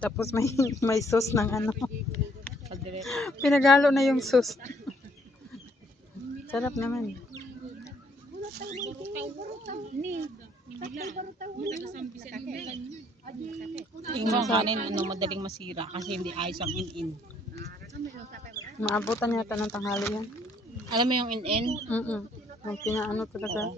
Tapos may may sauce ng ano. Pinaghalo na yung sauce. Sarap naman. Yung kanin, ano, madaling masira kasi hindi ayos ang in-in. Maabutan yata ng tanghali yan. Alam mo yung in-in? Yung pinaano talaga.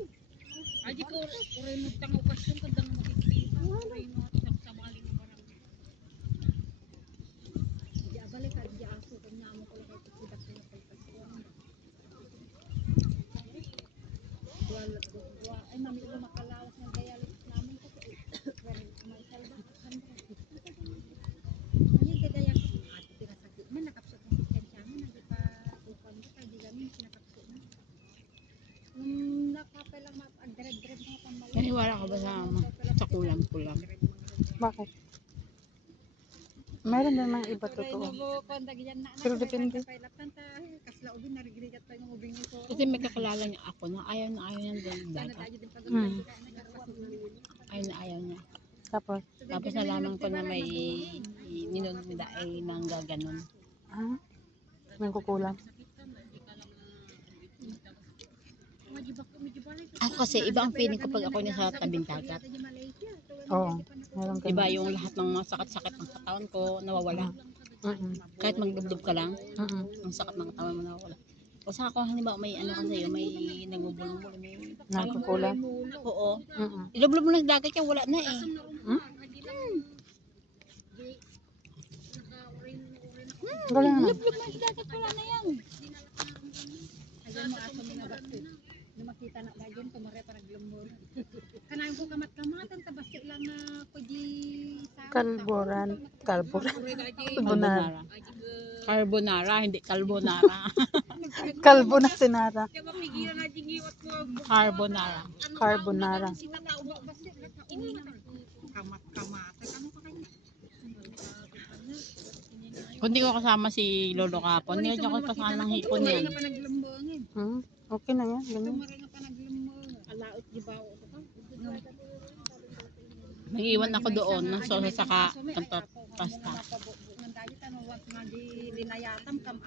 Naniwala ka ba sa kulang-kulang? Bakit? Meron din mga iba totoo. Pero depende. Kasi may kakilala niya ako na ayaw niya ng dagat. Ayaw niya. Tapos Nalaman ko na may ninunod ay nang gaganon. may kukulang. Ako kasi iba ang feeling kapag ako nasa tabing dagat. Oo. Meron ka. Iba yung lahat ng mga sakit-sakit ng katawan ko nawawala. Kahit magdubdob ka lang, ang sakit ng katawan mo nawawala. O sa ako, halimbawa may ano kasi may nagbubulong-bulong, may Nagkukulang. Oo. Ilublob mo lang dagat yan, wala na eh. Galing naman. Ilublob mo lang dagat, wala na yan. Makita na bayan tumare para glumor. Kanayon ko kamat-kamatan tabasi lang na kuji sa Carbonara. Carbonara, hindi carbonara. Kalbo na sinara. Carbonara. Carbonara. Kung di ko kasama si Lolo kapon, nilagyan ko pa sana ng hipon yan. Okay na yan. Ganyan. Nag-iwan ako doon ng sosa saka kantot pasta.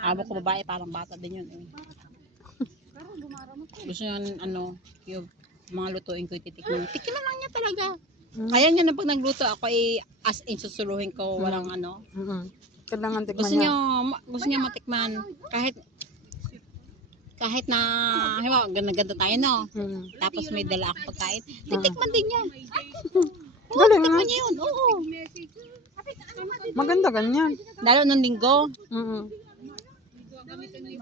Abo ko babae, parang bata din yun eh. Gusto yun, ano, yung mga lutuin ko ititikman. Tikman lang niya talaga. Kaya niya na pag nagluto ako ay as in susuluhin ko, walang ano. Kailangan tikman niya. Gusto niya matikman kahit na halimbawa ganda tayo no. Tapos may dala ako pagkain. Titikman din niya. Galing nga. Tikman niya yun. Oo. Maganda ganyan. Lalo nung linggo.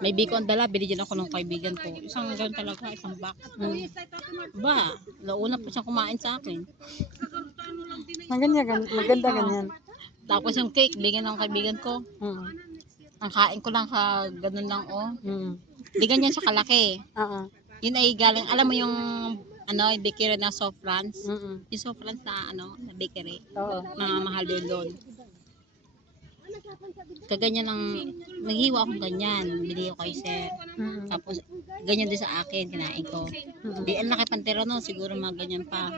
May biko ang dala, binigyan ako ng kaibigan ko. Isang ganun talaga, isang box. Ba, nauna pa siya kumain sa akin. Maganda ganyan. Tapos yung cake, bigyan ng kaibigan ko. Ang kain ko lang ganun lang oh. Di ganyan siya kalaki. Yun ay galing, alam mo yung ano, bakery na soft France. Yung soft France na ano, na bakery. Mga mahal din doon. Kaganyan ang naghiwa akong ganyan, bili ko kay sir. Tapos ganyan din sa akin, kinain ko. Di ang laki pantera no, siguro mga ganyan pa.